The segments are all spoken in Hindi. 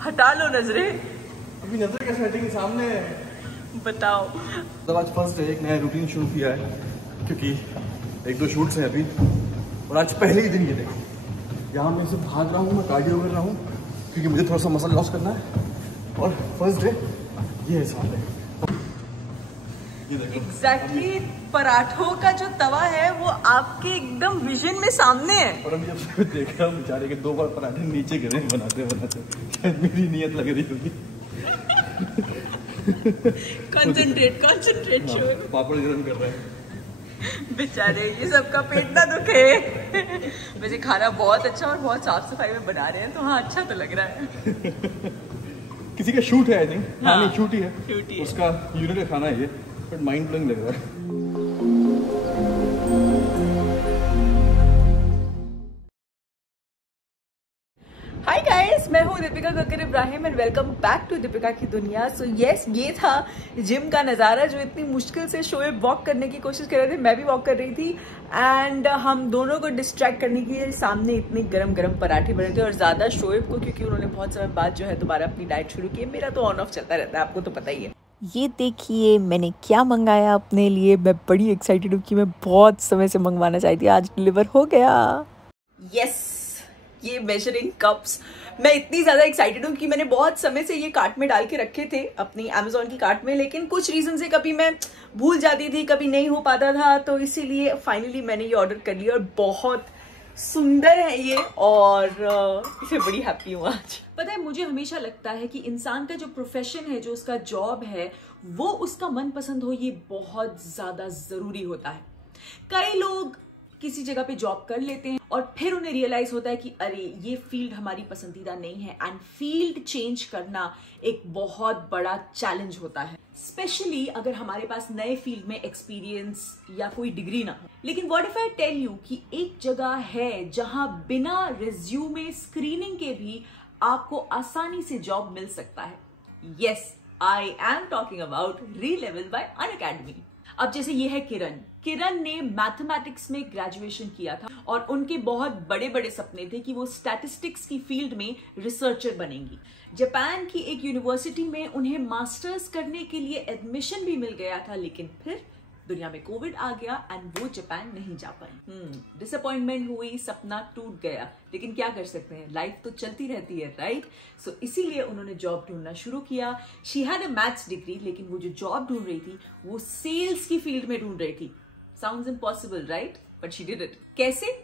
हटा लो नजरें। अभी नजर कैसे हटेंगी, सामने बताओ। तो आज फर्स्ट डे एक नया रूटीन शुरू किया है, क्योंकि एक दो शूट्स हैं अभी, और आज पहले ही दिन ये देखो, यहाँ मैं सिर्फ भाग रहा हूँ, मैं कार्डियो कर रहा हूँ, क्योंकि मुझे थोड़ा सा मसल लॉस करना है। और फर्स्ट डे ये है सामने, ये देखो एग्जैक्टली पराठों का जो तवा है वो आपके एकदम विजन में सामने है। और अभी जब देख रहा हूँ बेचारे के 2 बार पराठे नीचे गिरे बनाते बनाते, शायद मेरी नीयत लग रही होगी। कंसंट्रेट शोर। पापड़ गरम कर रहे हैं बेचारे, ये सबका पेट ना दुखे। वैसे खाना बहुत अच्छा और बहुत साफ सफाई में बना रहे हैं, तो हाँ अच्छा तो लग रहा है। किसी का शूट है आई थिंक। हाँ नहीं, शूट ही है उसका यूनिट का खाना है ये, बट माइंड ब्लोइंग लग रहा है। हाय गाइस, मैं हूँ Deepika Kakkar Ibrahim and welcome back to Deepika की दुनिया। सो यस, ये था जिम का नज़ारा जो इतनी मुश्किल से शोएब वॉक करने की कोशिश कर रहे थे, मैं भी वॉक कर रही थी, एंड हम दोनों को डिस्ट्रैक्ट करने के लिए सामने इतने गरम गरम पराठे बने थे, और ज़्यादा शोएब को, क्योंकि उन्होंने बहुत समय बाद जो है दोबारा अपनी डाइट शुरू की है। मेरा तो ऑन ऑफ चलता रहता है, आपको तो पता ही है। ये देखिए मैंने क्या मंगाया अपने लिए। मैं बड़ी एक्साइटेड हूँ कि मैं बहुत समय से मंगवाना चाहती थी, आज डिलीवर हो गया। यस, ये मेजरिंग कप्स, मैं इतनी ज़्यादा एक्साइटेड हूँ कि मैंने बहुत समय से ये कार्ट में डाल के रखे थे अपनी अमेजोन की कार्ट में, लेकिन कुछ रीज़न से कभी मैं भूल जाती थी, कभी नहीं हो पाता था, तो इसीलिए फाइनली मैंने ये ऑर्डर कर लिया और बहुत सुंदर है ये, और इसे बड़ी हैप्पी हूँ आज। पता है, मुझे हमेशा लगता है कि इंसान का जो प्रोफेशन है, जो उसका जॉब है, वो उसका मनपसंद हो, ये बहुत ज़्यादा ज़रूरी होता है। कई लोग किसी जगह पे जॉब कर लेते हैं और फिर उन्हें रियलाइज होता है कि अरे ये फील्ड हमारी पसंदीदा नहीं है, एंड फील्ड चेंज करना एक बहुत बड़ा चैलेंज होता है, स्पेशली अगर हमारे पास नए फील्ड में एक्सपीरियंस या कोई डिग्री ना हो। लेकिन what if I tell you कि एक जगह है जहां बिना रिज्यूमे स्क्रीनिंग के भी आपको आसानी से जॉब मिल सकता है। Yes, I am talking about Relevel bye Unacademy. अब जैसे ये है किरण ने मैथमेटिक्स में ग्रेजुएशन किया था और उनके बहुत बड़े बड़े सपने थे कि वो स्टैटिस्टिक्स की फील्ड में रिसर्चर बनेंगी। जापान की एक यूनिवर्सिटी में उन्हें मास्टर्स करने के लिए एडमिशन भी मिल गया था, लेकिन फिर दुनिया में कोविड आ गया एंड वो जापान नहीं जा पाई। डिसअपॉइंटमेंट हुई, सपना टूट गया, लेकिन क्या कर सकते हैं, लाइफ तो चलती रहती है, राइट। सो इसीलिए उन्होंने जॉब ढूंढना शुरू किया। She had a maths degree, लेकिन वो जो जॉब ढूंढ रही थी वो सेल्स की फील्ड में ढूंढ रही थी। Sounds impossible, right, but she did it. कैसे?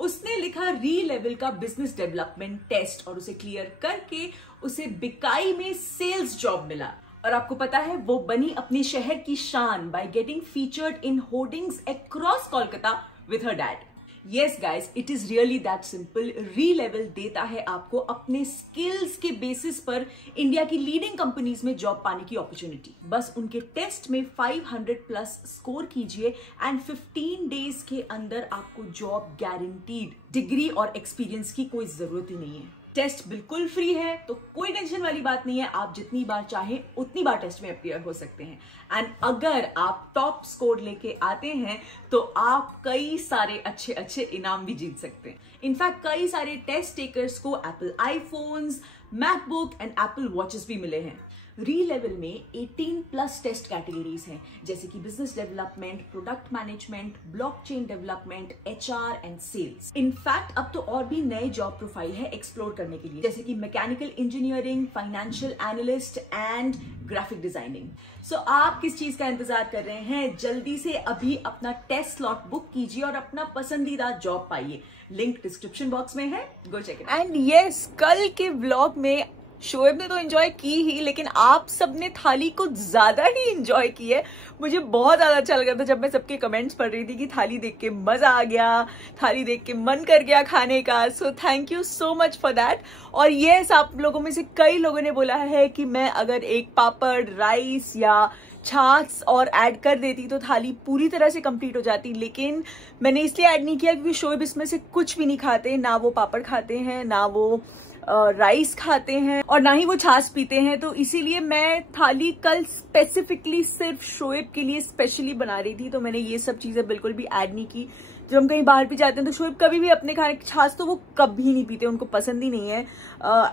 उसने लिखा री लेवल का बिजनेस डेवलपमेंट टेस्ट और उसे क्लियर करके उसे बिकाई में सेल्स जॉब मिला। और आपको पता है, वो बनी अपने शहर की शान by getting featured in hoardings across Kolkata with her dad. Yes guys, it is really that simple. री लेवल देता है आपको अपने स्किल्स के बेसिस पर इंडिया की लीडिंग कंपनीज में जॉब पाने की अपॉर्चुनिटी। बस उनके टेस्ट में 500 प्लस स्कोर कीजिए एंड 15 डेज के अंदर आपको जॉब गारंटीड। डिग्री और एक्सपीरियंस की कोई जरूरत ही नहीं है। टेस्ट बिल्कुल फ्री है, तो कोई टेंशन वाली बात नहीं है। आप जितनी बार चाहें उतनी बार टेस्ट में अपीयर हो सकते हैं, एंड अगर आप टॉप स्कोर लेके आते हैं तो आप कई सारे अच्छे अच्छे इनाम भी जीत सकते हैं। इनफैक्ट कई सारे टेस्ट टेकर्स को Apple iPhones, MacBook and Apple watches भी मिले हैं। री लेवल में 18 प्लस टेस्ट कैटेगरीज हैं, जैसे कि business development, product management, blockchain development, HR and sales. In fact अब तो और भी नए जॉब प्रोफाइल है एक्सप्लोर करने के लिए, जैसे कि mechanical engineering, financial analyst and graphic designing. So आप किस चीज का इंतजार कर रहे हैं? जल्दी से अभी अपना टेस्ट स्लॉट बुक कीजिए और अपना पसंदीदा जॉब पाइए। लिंक डिस्क्रिप्शन बॉक्स में है, go check it. And yes, कल के व्लॉग में शोएब ने तो एंजॉय की ही, लेकिन आप सबने थाली को ज्यादा ही एंजॉय की है। मुझे बहुत ज्यादा अच्छा लगा था जब मैं सबके कमेंट्स पढ़ रही थी कि थाली देख के मजा आ गया, थाली देख के मन कर गया खाने का। So thank you so much for that. और यस, आप लोगों में से कई लोगों ने बोला है कि मैं अगर एक पापड़, राइस या छाछ और ऐड कर देती तो थाली पूरी तरह से कंप्लीट हो जाती, लेकिन मैंने इसलिए ऐड नहीं किया क्योंकि शोएब इसमें से कुछ भी नहीं खाते। ना वो पापड़ खाते हैं, ना वो राइस खाते हैं, और ना ही वो छाछ पीते हैं। तो इसीलिए मैं थाली कल स्पेसिफिकली सिर्फ शोएब के लिए स्पेशली बना रही थी, तो मैंने ये सब चीजें बिल्कुल भी ऐड नहीं की। जब हम कहीं बाहर भी जाते हैं तो शोएब कभी भी अपने खाने की छाछ तो वो कभी नहीं पीते, उनको पसंद ही नहीं है।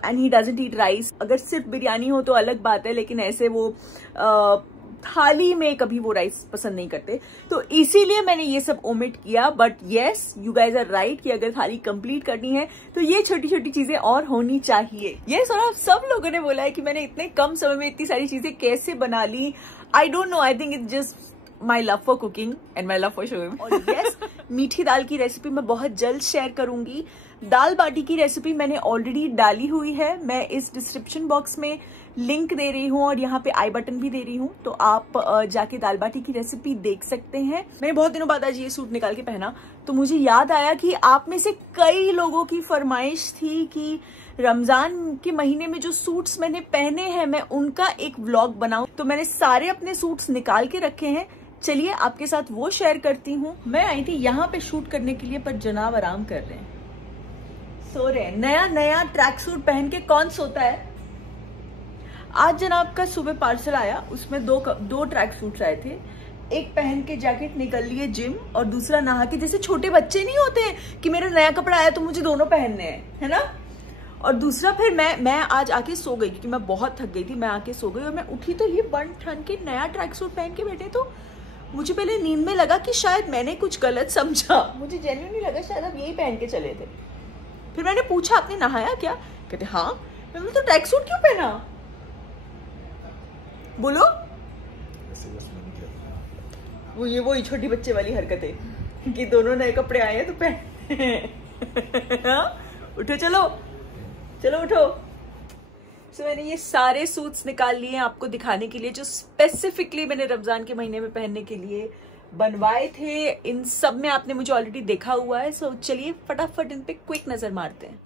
And he doesn't eat rice. अगर सिर्फ बिरयानी हो तो अलग बात है, लेकिन ऐसे वो थाली में कभी वो राइस पसंद नहीं करते, तो इसीलिए मैंने ये सब ओमिट किया। But yes, you guys are right कि अगर थाली कंप्लीट करनी है तो ये छोटी छोटी चीजें और होनी चाहिए। येस, और आप सब लोगों ने बोला है कि मैंने इतने कम समय में इतनी सारी चीजें कैसे बना ली। I don't know, I think it's just my love for cooking and my love for Shoaib. और येस, मीठी दाल की रेसिपी मैं बहुत जल्द शेयर करूंगी। दाल बाटी की रेसिपी मैंने ऑलरेडी डाली हुई है, मैं इस डिस्क्रिप्शन बॉक्स में लिंक दे रही हूँ और यहाँ पे आई बटन भी दे रही हूँ, तो आप जाके दाल बाटी की रेसिपी देख सकते हैं। मैंने बहुत दिनों बाद आज ये सूट निकाल के पहना तो मुझे याद आया कि आप में से कई लोगों की फरमाइश थी कि रमजान के महीने में जो सूट्स मैंने पहने हैं मैं उनका एक व्लॉग बनाऊं, तो मैंने सारे अपने सूट्स निकाल के रखे हैं। चलिए आपके साथ वो शेयर करती हूँ। मैं आई थी यहाँ पे शूट करने के लिए, पर जनाब आराम कर रहे हैं, सो रहे हैं। नया नया ट्रैक सूट पहन के कौन सोता है। आज जनाब का सुबह पार्सल आया, उसमें दो ट्रैक सूट्स आए थे। एक पहन के जैकेट निकल लिए जिम, और दूसरा नहा के, जैसे छोटे बच्चे नहीं होते कि मेरा नया कपड़ा आया तो मुझे दोनों पहनने हैं, है ना। और दूसरा फिर मैं आज आके सो गई क्योंकि मैं बहुत थक गई थी। मैं आके सो गई और मैं उठी तो ये बन ठन के नया ट्रैक सूट पहन के बैठे, तो मुझे पहले नींद में लगा कि शायद मैंने कुछ गलत समझा। मुझे जेन्युइनली लगा शायद आप यही पहन के चले थे। फिर मैंने पूछा आपने नहाया क्या, कहते हाँ। मैंने तो ट्रैक सूट क्यों पहना, बोलो। वही छोटी बच्चे वाली हरकतें कि दोनों नए कपड़े आए हैं तो पहन। उठो, चलो उठो। So, मैंने ये सारे सूट्स निकाल लिए हैं आपको दिखाने के लिए, जो स्पेसिफिकली मैंने रमजान के महीने में पहनने के लिए बनवाए थे। इन सब में आपने मुझे ऑलरेडी देखा हुआ है, सो चलिए फटाफट इन पे क्विक नजर मारते हैं।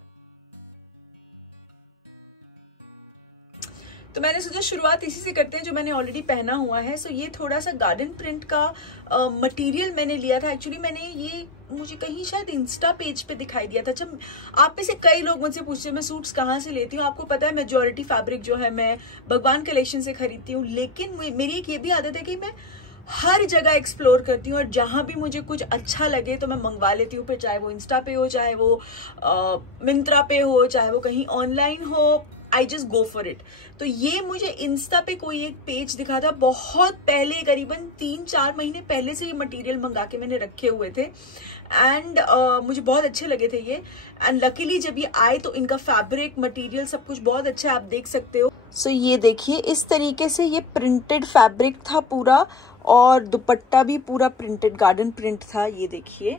तो मैंने सोचा शुरुआत इसी से करते हैं जो मैंने ऑलरेडी पहना हुआ है। सो ये थोड़ा सा गार्डन प्रिंट का मटेरियल मैंने लिया था। एक्चुअली मैंने ये मुझे कहीं शायद इंस्टा पेज पे दिखाई दिया था। जब आप में से कई लोग मुझसे पूछते हैं मैं सूट्स कहाँ से लेती हूँ, आपको पता है मेजॉरिटी फैब्रिक जो है मैं भगवान कलेक्शन से खरीदती हूँ, लेकिन मेरी एक ये भी आदत है कि मैं हर जगह एक्सप्लोर करती हूँ और जहां भी मुझे कुछ अच्छा लगे तो मैं मंगवा लेती हूँ। फिर चाहे वो इंस्टा पे हो, चाहे वो मिंत्रा पे हो, चाहे वो कहीं ऑनलाइन हो, I just go for it. तो ये मुझे इंस्टा पे कोई एक पेज दिखा था बहुत पहले, करीबन 3-4 महीने पहले से ये मटेरियल मंगा के मैंने रखे हुए थे एंड मुझे बहुत अच्छे लगे थे ये। एंड लकीली जब ये आए तो इनका फैब्रिक मटेरियल सब कुछ बहुत अच्छा है, आप देख सकते हो। सो ये देखिए इस तरीके से ये प्रिंटेड फैब्रिक था पूरा, और दुपट्टा भी पूरा प्रिंटेड गार्डन प्रिंट था। ये देखिए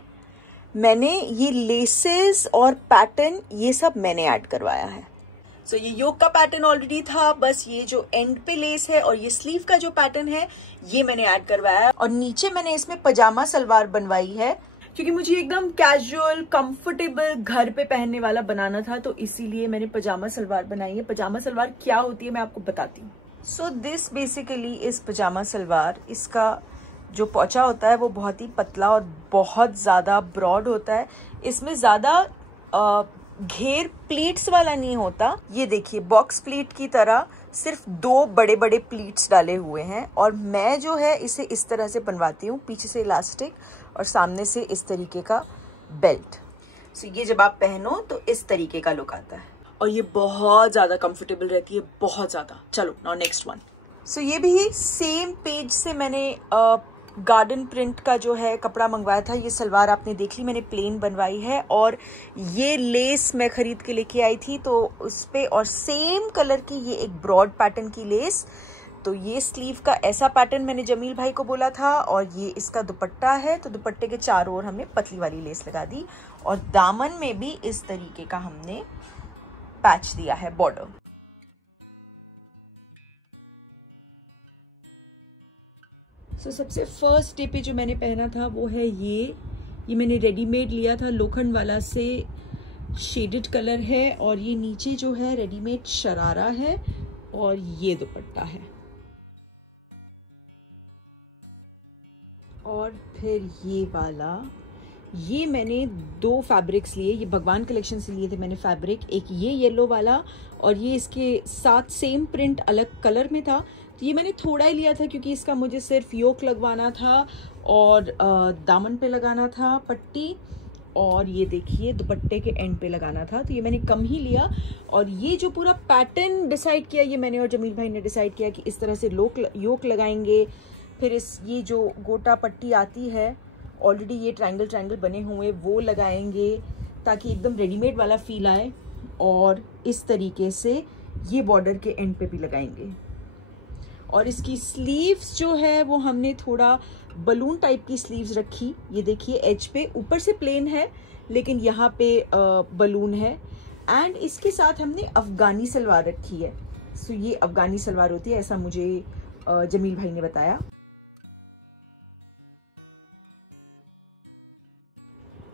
मैंने ये लेसेस और पैटर्न ये सब मैंने ऐड करवाया है। सो ये योक का पैटर्न ऑलरेडी था, बस ये जो एंड पे लेस है और ये स्लीव का जो पैटर्न है ये मैंने ऐड करवाया है। और नीचे मैंने इसमें पजामा सलवार बनवाई है क्योंकि मुझे एकदम कैजुअल कंफर्टेबल घर पे पहनने वाला बनाना था, तो इसीलिए मैंने पजामा सलवार बनाई है। पजामा सलवार क्या होती है मैं आपको बताती हूँ। सो दिस बेसिकली इस पजामा सलवार, इसका जो पोंचा होता है वो बहुत ही पतला और बहुत ज्यादा ब्रॉड होता है। इसमें ज्यादा घेर प्लीट्स वाला नहीं होता। ये देखिए बॉक्स प्लीट की तरह सिर्फ 2 बड़े बड़े प्लीट्स डाले हुए हैं, और मैं जो है इसे इस तरह से बनवाती हूँ, पीछे से इलास्टिक और सामने से इस तरीके का बेल्ट। सो ये जब आप पहनो तो इस तरीके का लुक आता है और ये बहुत ज्यादा कंफर्टेबल रहती है, बहुत ज्यादा। चलो नाउ नेक्स्ट वन। सो ये भी सेम पेज से मैंने गार्डन प्रिंट का जो है कपड़ा मंगवाया था। ये सलवार आपने देख ली, मैंने प्लेन बनवाई है, और ये लेस मैं खरीद के लेके आई थी तो उस पे, और सेम कलर की ये एक ब्रॉड पैटर्न की लेस। तो ये स्लीव का ऐसा पैटर्न मैंने जमील भाई को बोला था, और ये इसका दुपट्टा है, तो दुपट्टे के चारों ओर हमने पतली वाली लेस लगा दी, और दामन में भी इस तरीके का हमने पैच दिया है बॉर्डर। सो सबसे फर्स्ट डे पे जो मैंने पहना था वो है ये मैंने रेडीमेड लिया था लोखंड वाला से, शेडेड कलर है, और ये नीचे जो है रेडीमेड शरारा है, और ये दुपट्टा है। और फिर ये वाला, ये मैंने 2 फैब्रिक्स लिए, ये भगवान कलेक्शन से लिए थे मैंने फैब्रिक, एक ये येलो वाला और ये इसके साथ सेम प्रिंट अलग कलर में था। तो ये मैंने थोड़ा ही लिया था क्योंकि इसका मुझे सिर्फ योक लगवाना था और दामन पे लगाना था पट्टी, और ये देखिए दुपट्टे के एंड पे लगाना था, तो ये मैंने कम ही लिया। और ये जो पूरा पैटर्न डिसाइड किया, ये मैंने और जमील भाई ने डिसाइड किया कि इस तरह से योक लगाएंगे। फिर ये जो गोटा पट्टी आती है ऑलरेडी, ये ट्रायंगल बने हुए, वो लगाएंगे ताकि एकदम रेडीमेड वाला फील आए। और इस तरीके से ये बॉर्डर के एंड पे भी लगाएंगे। और इसकी स्लीव्स जो है वो हमने थोड़ा बलून टाइप की स्लीव्स रखी। ये देखिए एज पे, ऊपर से प्लेन है लेकिन यहाँ पे बलून है। एंड इसके साथ हमने अफगानी सलवार रखी है। सो ये अफगानी सलवार होती है, ऐसा मुझे जमील भाई ने बताया।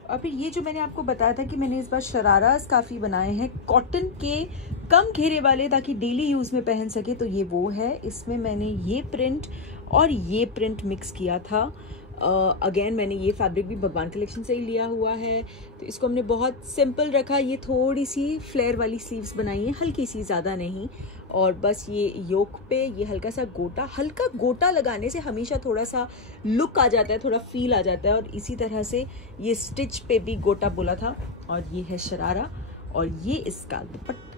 और फिर ये जो मैंने आपको बताया था कि मैंने इस बार शरारास काफ़ी बनाए हैं कॉटन के, कम घेरे वाले, ताकि डेली यूज़ में पहन सके, तो ये वो है। इसमें मैंने ये प्रिंट और ये प्रिंट मिक्स किया था। अगेन मैंने ये फैब्रिक भी भगवान कलेक्शन से ही लिया हुआ है, तो इसको हमने बहुत सिंपल रखा। ये थोड़ी सी फ्लेयर वाली स्लीव्स बनाई है, हल्की सी, ज़्यादा नहीं। और बस ये योक पे ये हल्का गोटा लगाने से हमेशा थोड़ा सा लुक आ जाता है, थोड़ा फील आ जाता है। और इसी तरह से ये स्टिच पे भी गोटा बोला था। और ये है शरारा और ये इसका दुपट्टा।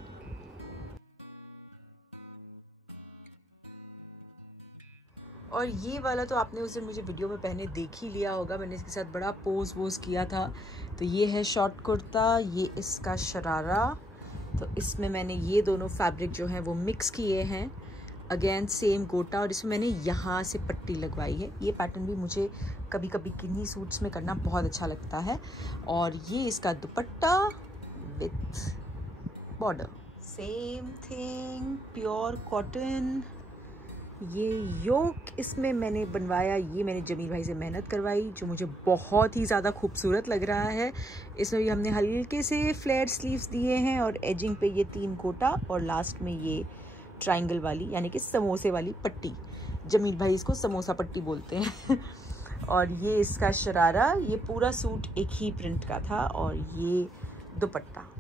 और ये वाला तो आपने उस दिन मुझे वीडियो में पहने देख ही लिया होगा, मैंने इसके साथ बड़ा पोज वोज किया था। तो ये है शॉर्ट कुर्ता, ये इसका शरारा। तो इसमें मैंने ये दोनों फैब्रिक जो हैं वो मिक्स किए हैं। अगेन सेम गोटा, और इसमें मैंने यहाँ से पट्टी लगवाई है। ये पैटर्न भी मुझे कभी कभी किन्नी सूट्स में करना बहुत अच्छा लगता है। और ये इसका दुपट्टा with border, same thing, pure cotton. ये योक इसमें मैंने बनवाया, ये मैंने जमील भाई से मेहनत करवाई, जो मुझे बहुत ही ज़्यादा खूबसूरत लग रहा है। इसमें भी हमने हल्के से फ्लेयर स्लीव्स दिए हैं और एजिंग पे ये 3 गोटा और लास्ट में ये ट्रायंगल वाली यानी कि समोसे वाली पट्टी। जमील भाई इसको समोसा पट्टी बोलते हैं। और ये इसका शरारा, ये पूरा सूट एक ही प्रिंट का था। और ये दुपट्टा,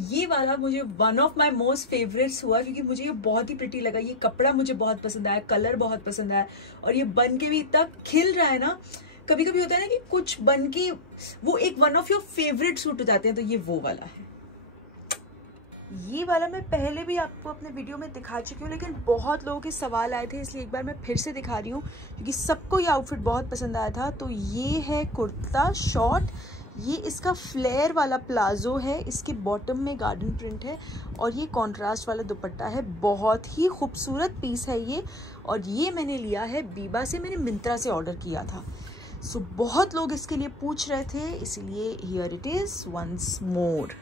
ये वाला मुझे one of my most favourites हुआ क्योंकि मुझे ये बहुत ही प्रिटी लगा। ये कपड़ा मुझे बहुत पसंद आया, कलर बहुत पसंद आया, और ये बन के भी इतना खिल रहा है ना। कभी कभी होता है ना कि कुछ बन के वो एक one of your favourite suit हो जाते हैं, तो ये वो वाला है। ये वाला मैं पहले भी आपको अपने वीडियो में दिखा चुकी हूँ, लेकिन बहुत लोगों के सवाल आए थे इसलिए एक बार मैं फिर से दिखा रही हूँ क्योंकि सबको ये आउटफिट बहुत पसंद आया था। तो ये है कुर्ता शॉर्ट, ये इसका फ्लेयर वाला प्लाजो है, इसके बॉटम में गार्डन प्रिंट है और ये कॉन्ट्रास्ट वाला दुपट्टा है। बहुत ही खूबसूरत पीस है ये, और ये मैंने लिया है बीबा से, मैंने मिंत्रा से ऑर्डर किया था। सो बहुत लोग इसके लिए पूछ रहे थे, इसीलिए here it is once more.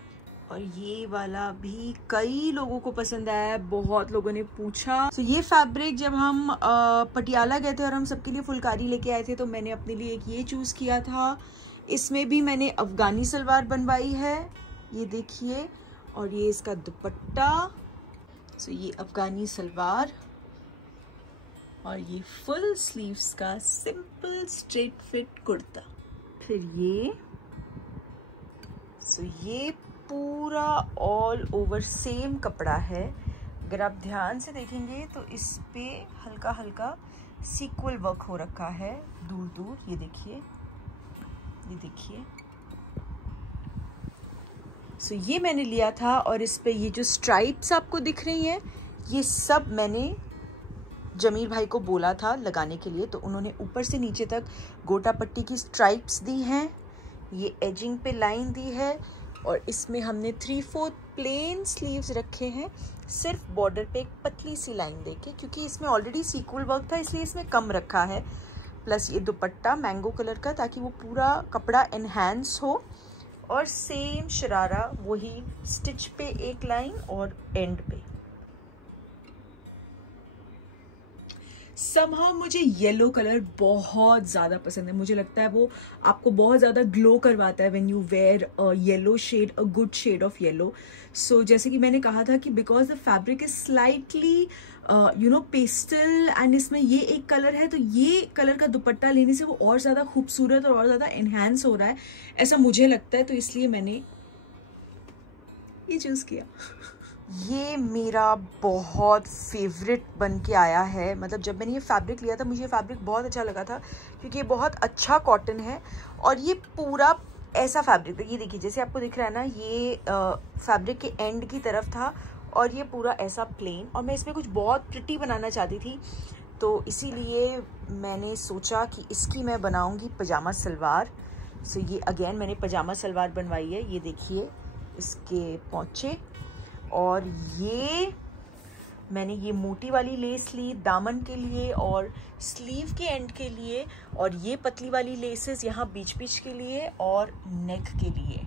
और ये वाला भी कई लोगों को पसंद आया, बहुत लोगों ने पूछा। तो ये फैब्रिक जब हम पटियाला गए थे और हम सबके लिए फुलकारी लेके आए थे, तो मैंने अपने लिए एक ये चूज़ किया था। इसमें भी मैंने अफगानी सलवार बनवाई है, ये देखिए, और ये इसका दुपट्टा। सो ये अफगानी सलवार और ये फुल स्लीव्स का सिंपल स्ट्रेट फिट कुर्ता। फिर ये ये पूरा ऑल ओवर सेम कपड़ा है। अगर आप ध्यान से देखेंगे तो इस पे हल्का हल्का सीक्वल वर्क हो रखा है दूर दूर, ये देखिए, ये देखिए। सो ये मैंने लिया था, और इस पे ये जो स्ट्राइप्स आपको दिख रही हैं, ये सब मैंने जमील भाई को बोला था लगाने के लिए, तो उन्होंने ऊपर से नीचे तक गोटा पट्टी की स्ट्राइप्स दी हैं, ये एजिंग पे लाइन दी है, और इसमें हमने 3/4 प्लेन स्लीव्स रखे हैं, सिर्फ बॉर्डर पे एक पतली सी लाइन देके, क्योंकि इसमें ऑलरेडी सीक्वल वर्क था इसलिए इसमें कम रखा है। प्लस ये दुपट्टा मैंगो कलर का, ताकि वो पूरा कपड़ा एनहांस हो। और सेम शरारा, वही स्टिच पे एक लाइन और एंड पे। somehow मुझे येलो कलर बहुत ज़्यादा पसंद है। मुझे लगता है वो आपको बहुत ज़्यादा ग्लो करवाता है when you wear yellow shade, a good shade of yellow. So जैसे कि मैंने कहा था कि because the fabric is slightly you know pastel and इसमें ये एक कलर है, तो ये कलर का दुपट्टा लेने से वो और ज़्यादा खूबसूरत और ज़्यादा एनहांस हो रहा है, ऐसा मुझे लगता है। तो इसलिए मैंने ये चूज़ किया। ये मेरा बहुत फेवरेट बन के आया है। मतलब जब मैंने ये फैब्रिक लिया था मुझे ये फैब्रिक बहुत अच्छा लगा था, क्योंकि ये बहुत अच्छा कॉटन है और ये पूरा ऐसा फैब्रिक है। ये देखिए जैसे आपको दिख रहा है ना, ये फैब्रिक के एंड की तरफ था और ये पूरा ऐसा प्लेन, और मैं इसमें कुछ बहुत प्रिटी बनाना चाहती थी, तो इसीलिए मैंने सोचा कि इसकी मैं बनाऊंगी पजामा सलवार। सो ये अगेन मैंने पजामा सलवार बनवाई है। ये देखिए इसके पोंचे, और ये मैंने ये मोटी वाली लेस ली दामन के लिए और स्लीव के एंड के लिए, और ये पतली वाली लेसेस यहाँ बीच बीच के लिए और नेक के लिए।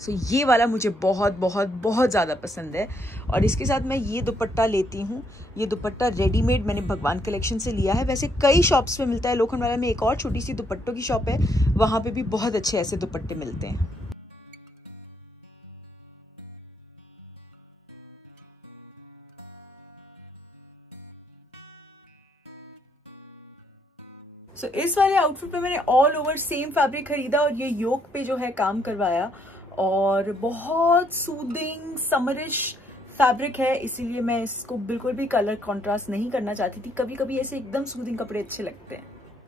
सो ये वाला मुझे बहुत बहुत बहुत ज़्यादा पसंद है। और इसके साथ मैं ये दुपट्टा लेती हूँ। ये दुपट्टा रेडीमेड मैंने भगवान कलेक्शन से लिया है। वैसे कई शॉप्स पे मिलता है, लोखंडवाला में एक और छोटी सी दुपट्टों की शॉप है, वहाँ पे भी बहुत अच्छे ऐसे दुपट्टे मिलते हैं। So, इस वाले आउटफिट पे मैंने ऑल ओवर सेम फैब्रिक खरीदा और ये योक पे जो है काम करवाया, और बहुत सूदिंग समरिश फैब्रिक है, इसीलिए मैं इसको बिल्कुल भी कलर कॉन्ट्रास्ट नहीं करना चाहती थी। कभी कभी ऐसे एकदम सूदिंग कपड़े अच्छे लगते हैं।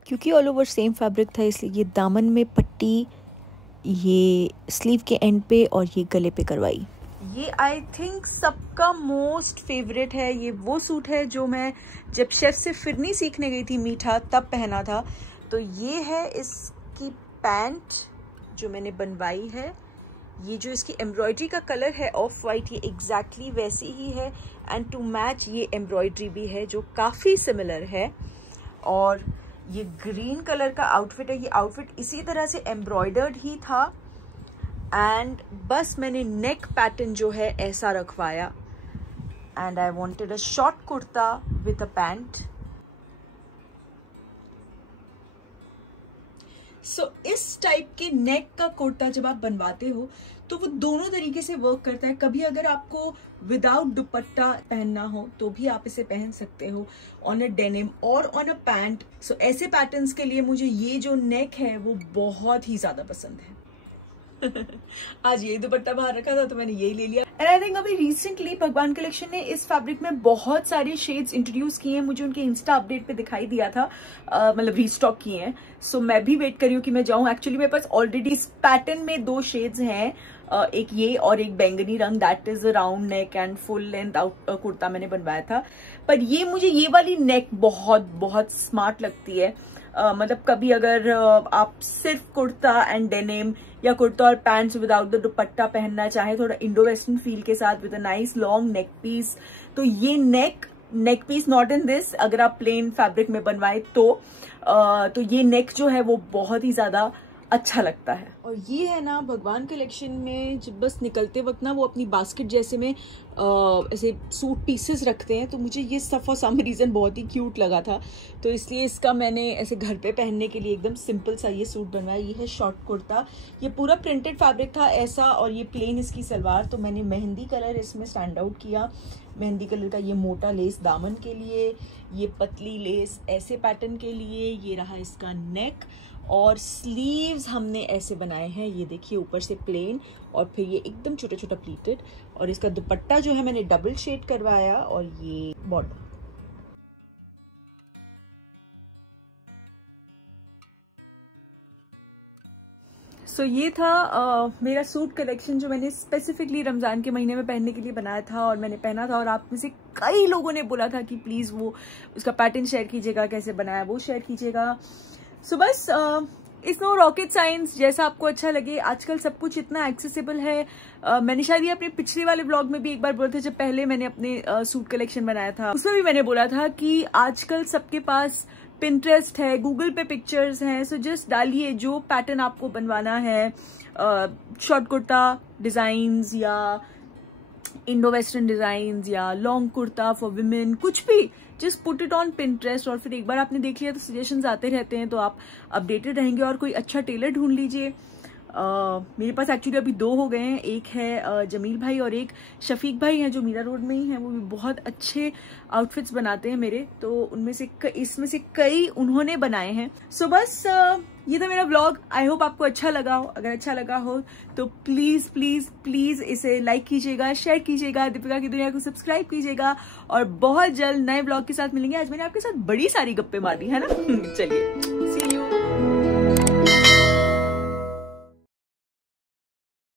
क्योंकि ऑल ओवर सेम फैब्रिक था इसलिए ये दामन में पट्टी, ये स्लीव के एंड पे और ये गले पे करवाई। ये आई थिंक सबका मोस्ट फेवरेट है। ये वो सूट है जो मैं जब शेफ से फिरनी सीखने गई थी मीठा तब पहना था। तो ये है इसकी पैंट जो मैंने बनवाई है। ये जो इसकी एम्ब्रॉयडरी का कलर है ऑफ वाइट, ये एग्जैक्टली वैसी ही है, एंड टू मैच ये एम्ब्रॉयडरी भी है जो काफ़ी सिमिलर है। और ये ग्रीन कलर का आउटफिट है। ये आउटफिट इसी तरह से एम्ब्रॉयडर्ड ही था, एंड बस मैंने नेक पैटर्न जो है ऐसा रखवाया, and I wanted a short kurta with a pant. So इस टाइप के नेक का कुर्ता जब आप बनवाते हो तो वो दोनों तरीके से वर्क करता है। कभी अगर आपको विदाउट दुपट्टा पहनना हो तो भी आप इसे पहन सकते हो ऑन अ डेनिम और ऑन अ पैंट। सो ऐसे पैटर्न्स के लिए मुझे ये जो नेक है वो बहुत ही ज्यादा पसंद है। आज ये दुपट्टा बाहर रखा था तो मैंने यही ले लिया। एंड आई थिंक अभी रिसेंटली भगवान कलेक्शन ने इस फैब्रिक में बहुत सारे शेड्स इंट्रोड्यूस किए हैं। मुझे उनके इंस्टा अपडेट पे दिखाई दिया था, मतलब रीस्टॉक किए हैं। सो मैं भी वेट कर रही हूँ कि मैं जाऊँ। एक्चुअली मेरे पास ऑलरेडी इस पैटर्न में 2 शेड्स हैं, एक ये और एक बैंगनी रंग। That is round neck and full length kurta मैंने बनवाया था। पर ये मुझे ये वाली नेक बहुत बहुत स्मार्ट लगती है। मतलब कभी अगर आप सिर्फ कुर्ता एंड डेनिम या कुर्ता और पैंट्स विदाउट द दुपट्टा पहनना चाहे, थोड़ा इंडो वेस्टर्न फील के साथ with a nice long neck piece, तो ये neck piece not in this, अगर आप प्लेन फैब्रिक में बनवाए तो ये नेक जो है वो बहुत ही ज्यादा अच्छा लगता है। और ये है ना भगवान कलेक्शन में जब बस निकलते वक्त ना वो अपनी बास्केट जैसे में ऐसे सूट पीसेस रखते हैं, तो मुझे ये सब फॉर सम रीज़न बहुत ही क्यूट लगा था, तो इसलिए इसका मैंने ऐसे घर पे पहनने के लिए एकदम सिंपल सा ये सूट बनवाया। ये है शॉर्ट कुर्ता, ये पूरा प्रिंटेड फैब्रिक था ऐसा, और ये प्लेन इसकी सलवार। तो मैंने मेहंदी कलर इसमें स्टैंड आउट किया। मेहंदी कलर का ये मोटा लेस दामन के लिए, ये पतली लेस ऐसे पैटर्न के लिए, ये रहा इसका नेक, और स्लीव्स हमने ऐसे बनाए हैं। ये देखिए ऊपर से प्लेन और फिर ये एकदम छोटा छोटा प्लीटेड, और इसका दुपट्टा जो है मैंने डबल शेड करवाया, और ये बॉर्डर। सो ये था मेरा सूट कलेक्शन जो मैंने स्पेसिफिकली रमज़ान के महीने में पहनने के लिए बनाया था और मैंने पहना था। और आप में से कई लोगों ने बोला था कि प्लीज़ वो उसका पैटर्न शेयर कीजिएगा, कैसे बनाया वो शेयर कीजिएगा। सो बस इट्स नो रॉकेट साइंस, जैसा आपको अच्छा लगे। आजकल सब कुछ इतना एक्सेसिबल है। मैंने शायद ये अपने पिछले वाले ब्लॉग में भी एक बार बोला था, जब पहले मैंने अपने सूट कलेक्शन बनाया था उसमें भी मैंने बोला था कि आजकल सबके पास पिंटरेस्ट है, गूगल पे पिक्चर्स हैं। सो जस्ट डालिए जो पैटर्न आपको बनवाना है, शॉर्ट कुर्ता डिजाइन्स या इंडो वेस्टर्न डिजाइन्स या लॉन्ग कुर्ता फॉर विमेन, कुछ भी just put it on Pinterest, और फिर एक बार आपने देख लिया तो सजेशंस आते रहते हैं, तो आप अपडेटेड रहेंगे। और कोई अच्छा टेलर ढूंढ लीजिए। मेरे पास एक्चुअली अभी 2 हो गए हैं, एक है जमील भाई और एक शफीक भाई हैं जो मीरा रोड में ही हैं। वो भी बहुत अच्छे आउटफिट्स बनाते हैं मेरे, तो उनमें से इसमें से कई उन्होंने बनाए हैं। सो बस ये था मेरा व्लॉग। आई होप आपको अच्छा लगा हो। अगर अच्छा लगा हो तो प्लीज प्लीज प्लीज इसे लाइक कीजिएगा, शेयर कीजिएगा, दीपिका की दुनिया को सब्सक्राइब कीजिएगा, और बहुत जल्द नए व्लॉग के साथ मिलेंगे। आज मैंने आपके साथ बड़ी सारी गप्पे मारी है ना। चलिए।